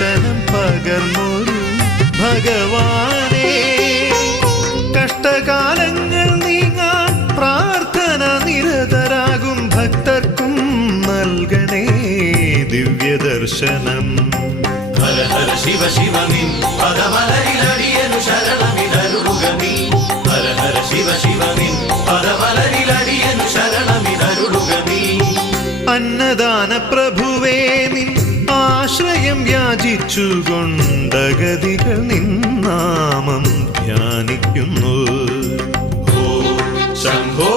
ദർശനം പകർന്നൊരു ഭഗവാനേ, കഷ്ടകാലങ്ങൾ നീങ്ങാൻ പ്രാർത്ഥന നിരതരാകും ഭക്തർക്കും നൽകണേ ദിവ്യദർശനം. ഹര ഹര ശിവ ശിവ നിൻ പദമലരിലടിയനു ശരണമിതരുളുകമീ. ഹര ഹര ശിവ ശിവ നിൻ പദമലരിലടിയനു ശരണമിതരുളുകമീ. അന്നദാന പ്രഭുവേ നിൻ ആശ്രയം യാചിച്ചുകൊണ്ടഗതികൾ നിന്നാമം ധ്യാനിക്കുന്നു. ഓ ശംഭോ